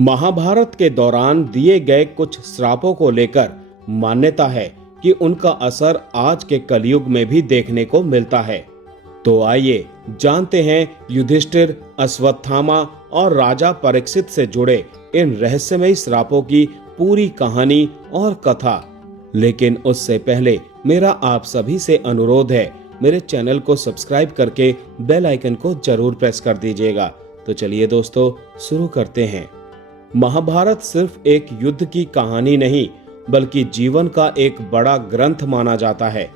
महाभारत के दौरान दिए गए कुछ श्रापों को लेकर मान्यता है कि उनका असर आज के कलयुग में भी देखने को मिलता है। तो आइए जानते हैं युधिष्ठिर, अश्वत्थामा और राजा परीक्षित से जुड़े इन रहस्यमयी श्रापों की पूरी कहानी और कथा। लेकिन उससे पहले मेरा आप सभी से अनुरोध है, मेरे चैनल को सब्सक्राइब करके बेल आइकन को जरूर प्रेस कर दीजिएगा। तो चलिए दोस्तों, शुरू करते हैं। महाभारत सिर्फ एक युद्ध की कहानी नहीं, बल्कि जीवन का एक बड़ा ग्रंथ माना जाता है।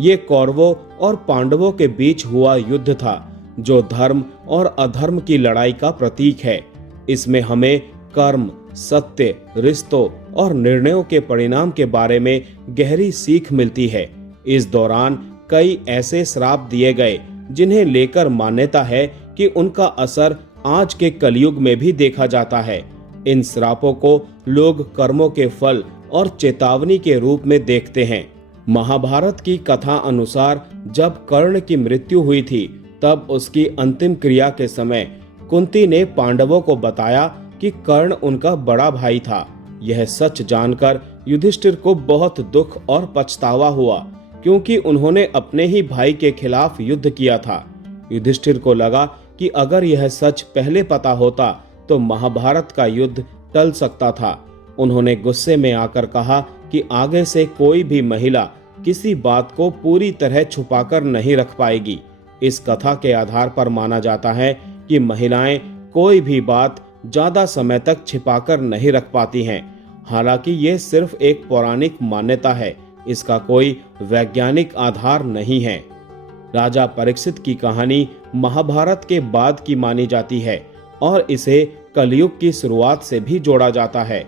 ये कौरवों और पांडवों के बीच हुआ युद्ध था, जो धर्म और अधर्म की लड़ाई का प्रतीक है। इसमें हमें कर्म, सत्य, रिश्तों और निर्णयों के परिणाम के बारे में गहरी सीख मिलती है। इस दौरान कई ऐसे श्राप दिए गए जिन्हें लेकर मान्यता है कि उनका असर आज के कलयुग में भी देखा जाता है। इन श्रापों को लोग कर्मों के फल और चेतावनी के रूप में देखते हैं। महाभारत की कथा अनुसार जब कर्ण की मृत्यु हुई थी, तब उसकी अंतिम क्रिया के समय कुंती ने पांडवों को बताया कि कर्ण उनका बड़ा भाई था। यह सच जानकर युधिष्ठिर को बहुत दुख और पछतावा हुआ, क्योंकि उन्होंने अपने ही भाई के खिलाफ युद्ध किया था। युधिष्ठिर को लगा कि अगर यह सच पहले पता होता तो महाभारत का युद्ध टल सकता था। उन्होंने गुस्से में आकर कहा कि आगे से कोई भी महिला किसी बात को पूरी तरह छुपाकर नहीं रख पाएगी। इस कथा के आधार पर माना जाता है कि महिलाएं कोई भी बात ज्यादा समय तक छिपाकर नहीं रख पाती हैं। हालांकि ये सिर्फ एक पौराणिक मान्यता है, इसका कोई वैज्ञानिक आधार नहीं है। राजा परीक्षित की कहानी महाभारत के बाद की मानी जाती है और इसे कलयुग की शुरुआत से भी जोड़ा जाता है।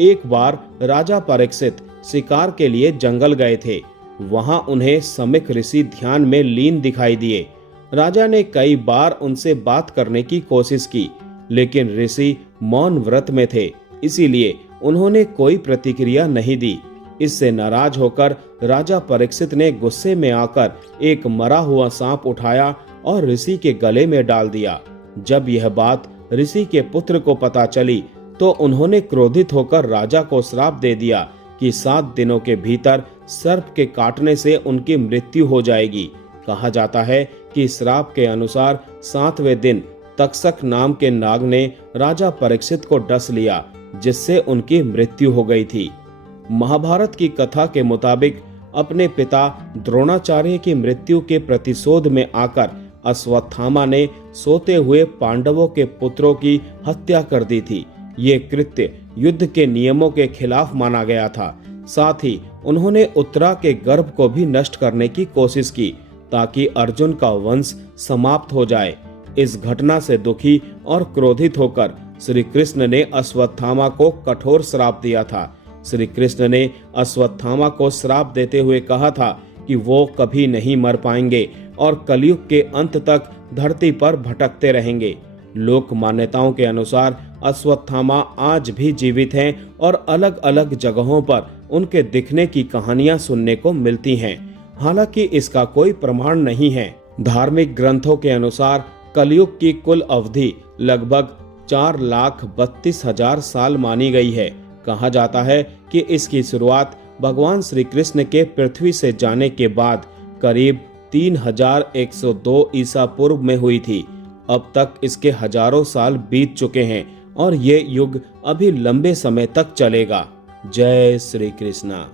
एक बार राजा परीक्षित शिकार के लिए जंगल गए थे। वहां उन्हें समिक ऋषि ध्यान में लीन दिखाई दिए। राजा ने कई बार उनसे बात करने की कोशिश की, लेकिन ऋषि मौन व्रत में थे, इसीलिए उन्होंने कोई प्रतिक्रिया नहीं दी। इससे नाराज होकर राजा परीक्षित ने गुस्से में आकर एक मरा हुआ सांप उठाया और ऋषि के गले में डाल दिया। जब यह बात ऋषि के पुत्र को पता चली तो उन्होंने क्रोधित होकर राजा को श्राप दे दिया कि 7 दिनों के भीतर सर्प के काटने से उनकी मृत्यु हो जाएगी। कहा जाता है कि श्राप के अनुसार 7वें दिन तक्षक नाम के नाग ने राजा परीक्षित को डस लिया, जिससे उनकी मृत्यु हो गई थी। महाभारत की कथा के मुताबिक अपने पिता द्रोणाचार्य की मृत्यु के प्रतिशोध में आकर अश्वत्थामा ने सोते हुए पांडवों के पुत्रों की हत्या कर दी थी। ये कृत्य युद्ध के नियमों के खिलाफ माना गया था। साथ ही उन्होंने उत्तरा के गर्भ को भी नष्ट करने की कोशिश की, ताकि अर्जुन का वंश समाप्त हो जाए। इस घटना से दुखी और क्रोधित होकर श्री कृष्ण ने अश्वत्थामा को कठोर श्राप दिया था। श्री कृष्ण ने अश्वत्थामा को श्राप देते हुए कहा था कि वो कभी नहीं मर पाएंगे और कलयुग के अंत तक धरती पर भटकते रहेंगे। लोक मान्यताओं के अनुसार अश्वत्थामा आज भी जीवित हैं और अलग अलग जगहों पर उनके दिखने की कहानियां सुनने को मिलती हैं। हालांकि इसका कोई प्रमाण नहीं है। धार्मिक ग्रंथों के अनुसार कलयुग की कुल अवधि लगभग 4,32,000 साल मानी गई है। कहा जाता है कि इसकी शुरुआत भगवान श्री कृष्ण के पृथ्वी से जाने के बाद करीब 3102 ईसा पूर्व में हुई थी। अब तक इसके हजारों साल बीत चुके हैं और ये युग अभी लंबे समय तक चलेगा। जय श्री कृष्णा।